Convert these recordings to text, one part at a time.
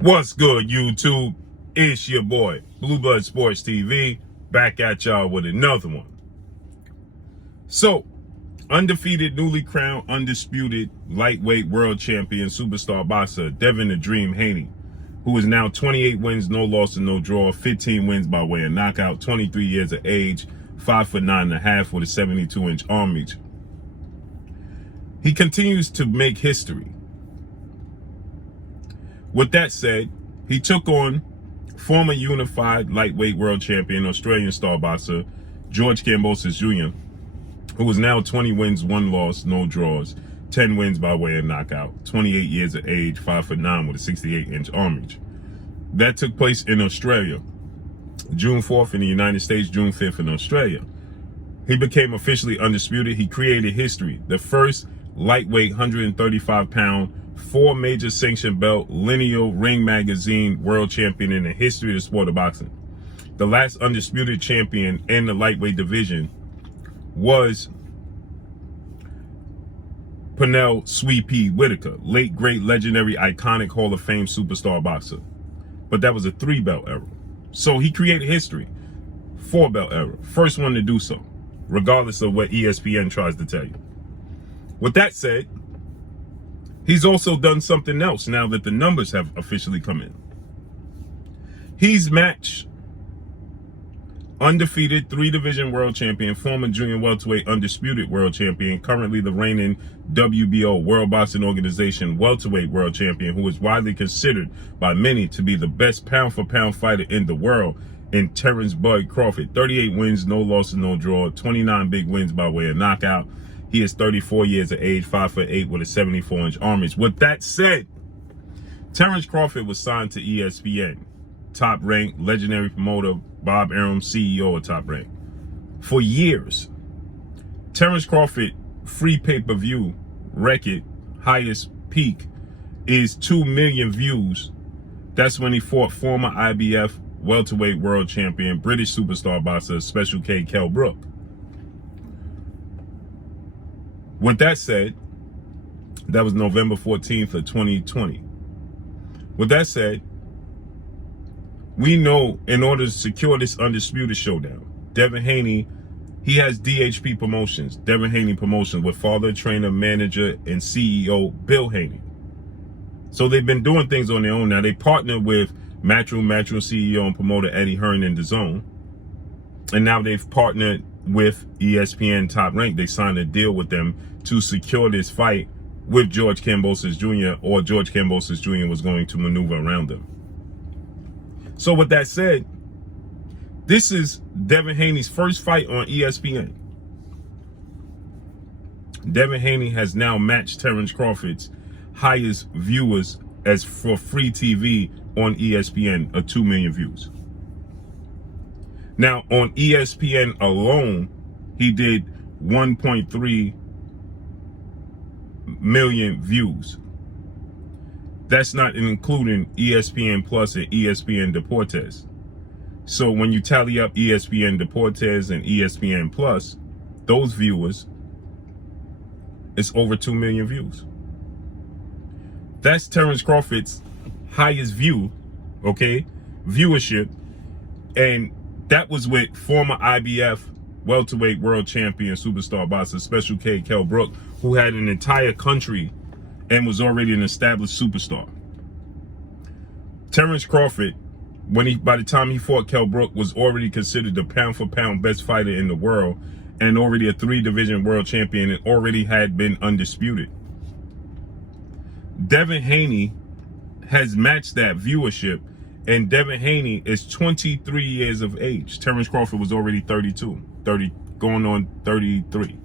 What's good, YouTube? It's your boy, Blue Blood Sports TV, back at y'all with another one. So, undefeated, newly crowned, undisputed lightweight world champion, superstar boxer, Devin "The Dream" Haney, who is now 28 wins, no loss and no draw, 15 wins by way of knockout, 23 years of age, 5'9.5" with a 72-inch arm reach. He continues to make history. With that said, he took on former unified lightweight world champion, Australian star boxer, George Kambosos Jr., who is now 20 wins, 1 loss, no draws, 10 wins by way of knockout, 28 years of age, 5'9" with a 68-inch arm reach. That took place in Australia, June 4th in the United States, June 5th in Australia. He became officially undisputed. He created history. The first lightweight 135-pound, 4 major sanctioned belt, lineal Ring Magazine world champion in the history of the sport of boxing. The last undisputed champion in the lightweight division was Pernell Sweepy Whitaker, late great legendary iconic Hall of Fame superstar boxer. But that was a 3-belt era. So he created history. 4-belt era. First one to do so, regardless of what ESPN tries to tell you. With that said, he's also done something else now that the numbers have officially come in. He's matched undefeated 3-division world champion, former junior welterweight undisputed world champion, currently the reigning WBO, World Boxing Organization welterweight world champion, who is widely considered by many to be the best pound-for-pound fighter in the world, in Terence Crawford. 38 wins, no losses, no draw, 29 big wins by way of knockout. He is 34 years of age, 5'8" with a 74-inch arm reach. With that said, Terence Crawford was signed to ESPN. Top Rank, legendary promoter, Bob Arum, CEO of Top Rank. For years, Terence Crawford free pay-per-view record, highest peak, is 2 million views. That's when he fought former IBF welterweight world champion, British superstar boxer, Special K, KELL BROOK. With that said, that was November 14th of 2020. With that said, we know in order to secure this undisputed showdown, Devin Haney, he has DHP Promotions, Devin Haney Promotions, with father, trainer, manager, and CEO Bill Haney. So they've been doing things on their own. Now they partnered with Matchroom CEO and promoter Eddie Hearn in the Zone. And now they've partnered with ESPN Top Rank. They signed a deal with them to secure this fight with George Kambosos Jr., or George Kambosos Jr. was going to maneuver around them. So with that said, this is Devin Haney's first fight on ESPN. Devin Haney has now matched Terence Crawford's highest viewers as for free TV on ESPN of 2 million views. Now on ESPN alone, he did 1.3 million views. That's not including ESPN Plus and ESPN Deportes. So when you tally up ESPN Deportes and ESPN Plus, those viewers, it's over 2 million views. That's Terence Crawford's highest view, okay, viewership, and that was with former IBF welterweight world champion, superstar boxer, Special K, KELL BROOK, who had an entire country and was already an established superstar. Terence Crawford, by the time he fought KELL BROOK, was already considered the pound-for-pound best fighter in the world, and already a 3-division world champion, and already had been undisputed. Devin Haney has matched that viewership, and Devin Haney is 23 years of age. Terence Crawford was already 32, going on 33,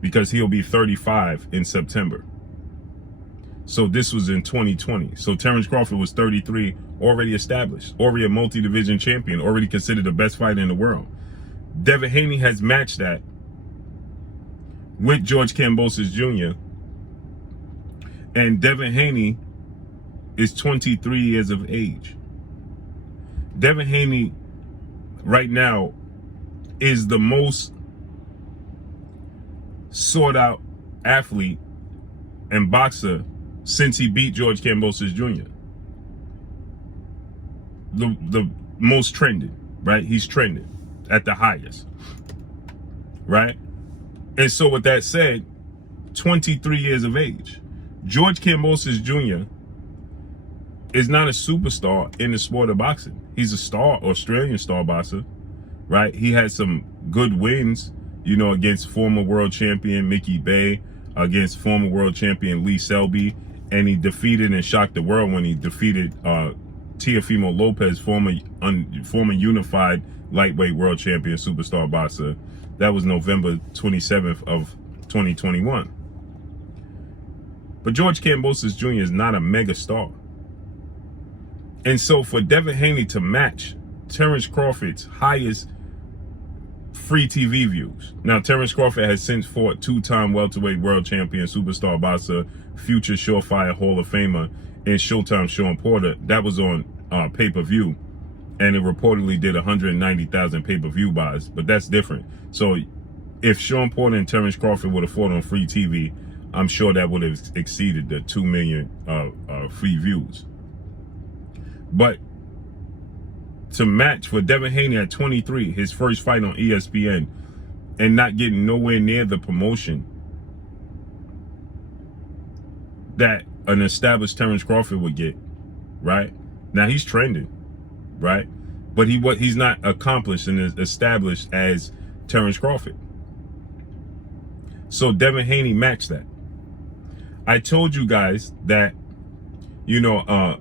because he'll be 35 in September. So this was in 2020. So Terence Crawford was 33, already established, already a multi-division champion, already considered the best fighter in the world. Devin Haney has matched that with George Kambosos Jr. And Devin Haney is 23 years of age. Devin Haney right now is the most sought out athlete and boxer since he beat George Kambosos Jr. the most trended, right? He's trended at the highest, right? And so with that said, 23 years of age, George Kambosos Jr. is not a superstar in the sport of boxing. He's a star, Australian star boxer, right? He had some good wins, you know, against former world champion Mickey Bay, against former world champion Lee Selby, and he defeated and shocked the world when he defeated Teofimo Lopez, former unified lightweight world champion superstar boxer. That was November 27th of 2021. But George Kambosos Jr. is not a mega star. And so for Devin Haney to match Terence Crawford's highest free TV views. Now, Terence Crawford has since fought two-time welterweight world champion superstar boxer, future surefire Hall of Famer, and Showtime Sean Porter. That was on pay-per-view, and it reportedly did 190,000 pay-per-view buys, but that's different. So if Sean Porter and Terence Crawford would have fought on free TV, I'm sure that would have exceeded the 2 million free views. But to match for Devin Haney at 23, his first fight on ESPN, and not getting nowhere near the promotion that an established Terence Crawford would get, right? Now he's trending, right? But he's not accomplished and established as Terence Crawford. So Devin Haney matched that. I told you guys that, you know,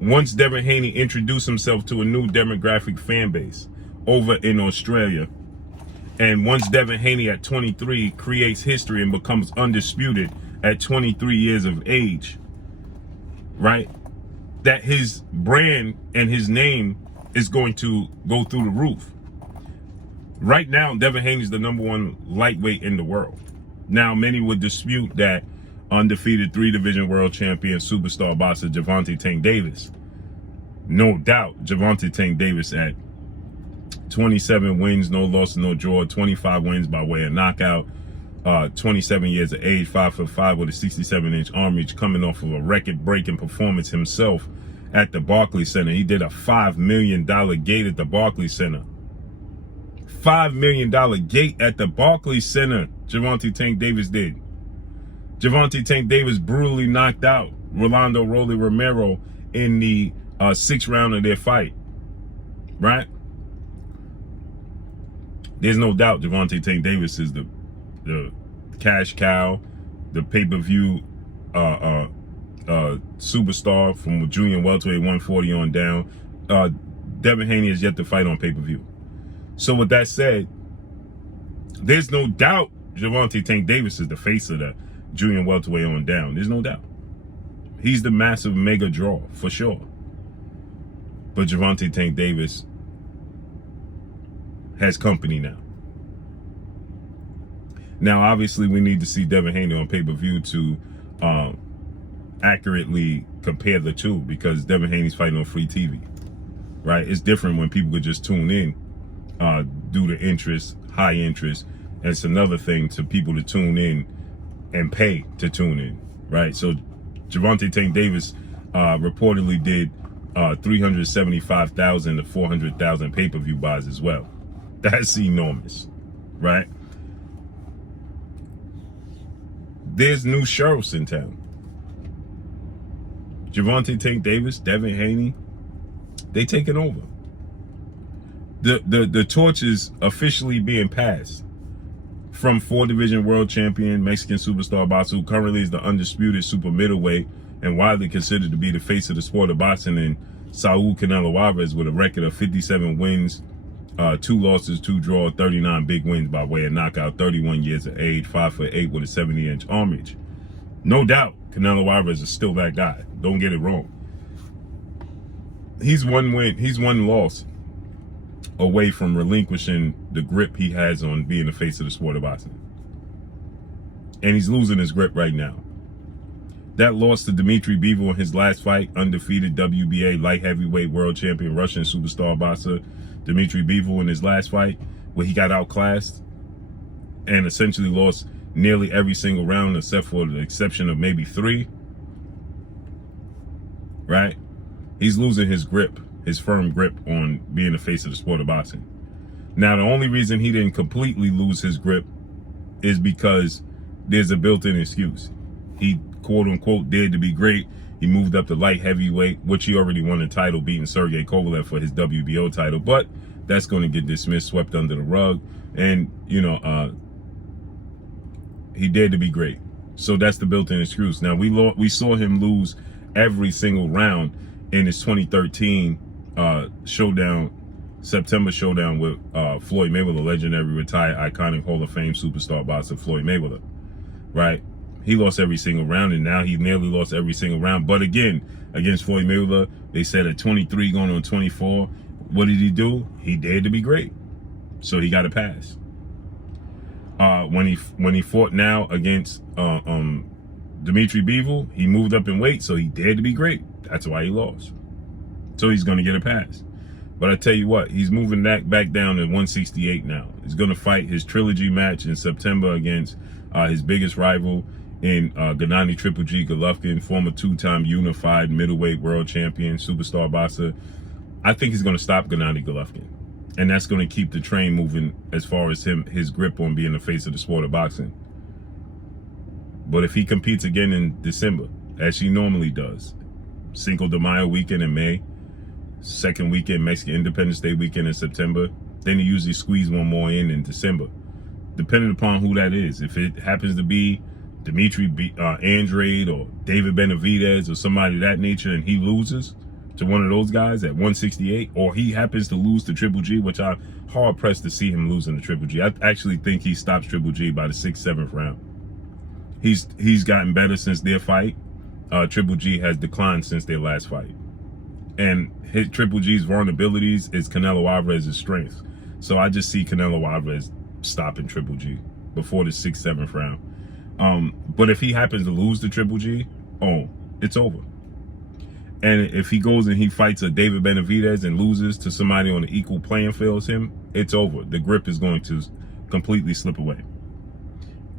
once Devin Haney introduced himself to a new demographic fan base over in Australia, and once Devin Haney at 23 creates history and becomes undisputed at 23 years of age, right, that his brand and his name is going to go through the roof. Right now, Devin Haney is the #1 lightweight in the world. Now, many would dispute that undefeated 3-division world champion superstar boxer Gervonta Tank Davis. No doubt, Gervonta Tank Davis at 27 wins, no loss, no draw, 25 wins by way of knockout, 27 years of age, 5'5" with a 67-inch arm reach, coming off of a record-breaking performance himself at the Barclays Center. He did a $5 million gate at the Barclays Center. $5 million gate at the Barclays Center, Gervonta Tank Davis did. Gervonta Tank Davis brutally knocked out Rolando Rolly Romero in the 6th round of their fight, right? There's no doubt Gervonta Tank Davis is the cash cow, the pay-per-view superstar from junior welterweight 140 on down. Devin Haney has yet to fight on pay-per-view. So with that said, there's no doubt Gervonta Tank Davis is the face of the junior welterweight on down. There's no doubt. He's the massive mega draw for sure. But Gervonta Tank Davis has company now. Now, obviously, we need to see Devin Haney on pay-per-view to accurately compare the two, because Devin Haney's fighting on free TV, right? It's different when people could just tune in due to interest, high interest. And it's another thing to people to tune in and pay to tune in, right? So Gervonta Tank Davis reportedly did 375,000 to 400,000 pay-per-view buys as well. That's enormous, right? There's new sheriffs in town. Gervonta Tank Davis, Devin Haney, they taking over. The torch is officially being passed from 4-division world champion, Mexican superstar boxer, who currently is the undisputed super middleweight and widely considered to be the face of the sport of boxing, and Saul Canelo Alvarez with a record of 57 wins, 2 losses, 2 draws, 39 big wins by way of knockout, 31 years of age, 5'8" with a 70-inch arm reach. No doubt, Canelo Alvarez is still that guy. Don't get it wrong. He's one loss away from relinquishing the grip he has on being the face of the sport of boxing. And he's losing his grip right now. That loss to Dmitry Bivol in his last fight, undefeated WBA light heavyweight world champion, Russian superstar boxer Dmitry Bivol in his last fight, where he got outclassed and essentially lost nearly every single round except for the exception of maybe 3, right? He's losing his grip his firm grip on being the face of the sport of boxing. Now, the only reason he didn't completely lose his grip is because there's a built-in excuse. He, quote unquote, dared to be great. He moved up to light heavyweight, which he already won the title, beating Sergey Kovalev for his WBO title. But that's going to get dismissed, swept under the rug. And, he dared to be great. So that's the built-in excuse. Now, we saw him lose every single round in his 2013 September showdown with Floyd Mayweather, legendary retired iconic Hall of Fame superstar boxer Floyd Mayweather, right? He lost every single round, and now he nearly lost every single round. But again, against Floyd Mayweather, they said at 23 going on 24, what did he do? He dared to be great. So he got a pass. When he fought now against Dimitri Bivol, he moved up in weight, so he dared to be great. That's why he lost. So he's going to get a pass. But I tell you what, he's moving back down to 168 now. He's going to fight his trilogy match in September against his biggest rival in Gennady Triple G Golovkin, former two-time unified middleweight world champion, superstar boxer. I think he's going to stop Gennady Golovkin. And that's going to keep the train moving as far as his grip on being the face of the sport of boxing. But if he competes again in December, as he normally does, Cinco de Mayo weekend in May, second weekend, Mexican Independence Day weekend in September, then he usually squeeze one more in December, depending upon who that is. If it happens to be Dimitri Andrade or David Benavidez or somebody of that nature, and he loses to one of those guys at 168, or he happens to lose to Triple G, which I'm hard pressed to see him losing to Triple G. I actually think he stops Triple G by the 6th, 7th round. He's gotten better since their fight. Triple G has declined since their last fight. And Triple G's vulnerabilities is Canelo Alvarez's strength. So I just see Canelo Alvarez stopping Triple G before the 6th, 7th round. But if he happens to lose to Triple G, it's over. And if he goes and he fights a David Benavidez and loses to somebody on the equal playing field as him, it's over. The grip is going to completely slip away.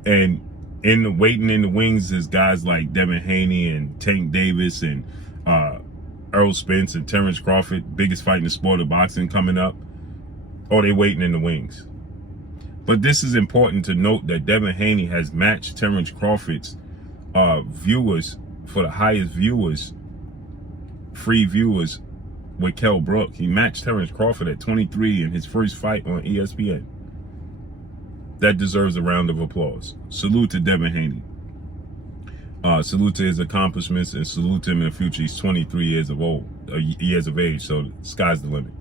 And waiting in the wings is guys like Devin Haney and Tank Davis and Errol Spence and Terence Crawford, biggest fight in the sport of boxing coming up. They waiting in the wings. But this is important to note that Devin Haney has matched Terence Crawford's viewers for the highest viewers, free viewers, with KELL BROOK. He matched Terence Crawford at 23 in his first fight on ESPN. That deserves a round of applause. Salute to Devin Haney. Salute to his accomplishments, and salute to him in the future. He's 23 years of age, so sky's the limit.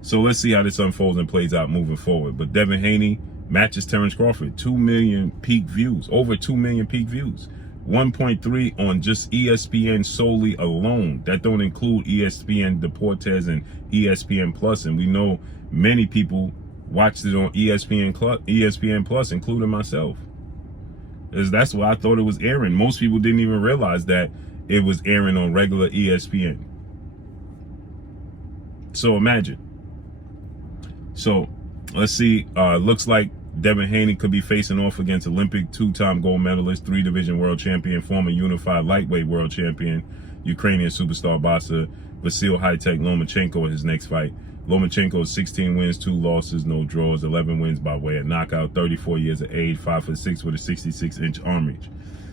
So let's see how this unfolds and plays out moving forward. But Devin Haney matches Terence Crawford. 2 million peak views, over 2 million peak views. 1.3 on just ESPN solely alone. That don't include ESPN Deportes and ESPN Plus, and we know many people watched it on ESPN Plus, including myself. That's why I thought it was airing. Most people didn't even realize that it was airing on regular ESPN. So imagine. So let's see. Looks like Devin Haney could be facing off against Olympic two-time gold medalist, 3-division world champion, former unified lightweight world champion, Ukrainian superstar boxer Vasyl High-Tech Lomachenko in his next fight. Lomachenko 16 wins, 2 losses, no draws, 11 wins by way of knockout, 34 years of age, 5'6" with a 66-inch arm reach.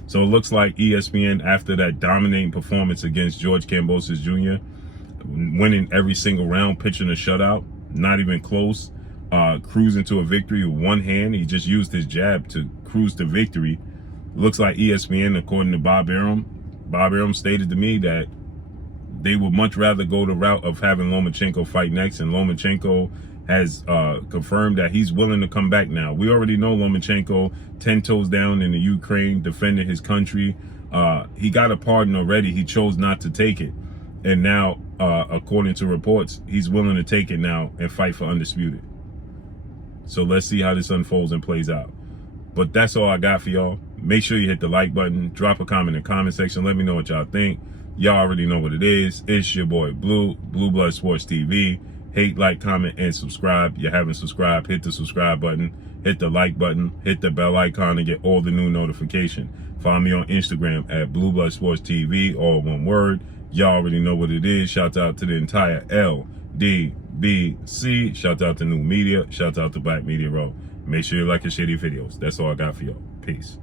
So it looks like ESPN, after that dominating performance against George Kambosos Jr., winning every single round, pitching a shutout, not even close, cruising to a victory with one hand. He just used his jab to cruise to victory. Looks like ESPN, according to Bob Arum stated to me that they would much rather go the route of having Lomachenko fight next, and Lomachenko has confirmed that he's willing to come back now. We already know Lomachenko 10 toes down in the Ukraine, defending his country. He got a pardon already. He chose not to take it. And now, according to reports, he's willing to take it now and fight for Undisputed. So let's see how this unfolds and plays out. But that's all I got for y'all. Make sure you hit the like button. Drop a comment in the comment section. Let me know what y'all think. Y'all already know what it is. It's your boy Blue Blood Sports TV. Hate, like, comment, and subscribe. You haven't subscribed, hit the subscribe button, hit the like button, hit the bell icon to get all the new notification. Follow me on Instagram at Blue Blood Sports TV, all one word. Y'all already know what it is. Shout out to the entire LDBC. Shout out to New Media. Shout out to Black Media Row. Make sure you like and share these videos. That's all I got for y'all. Peace.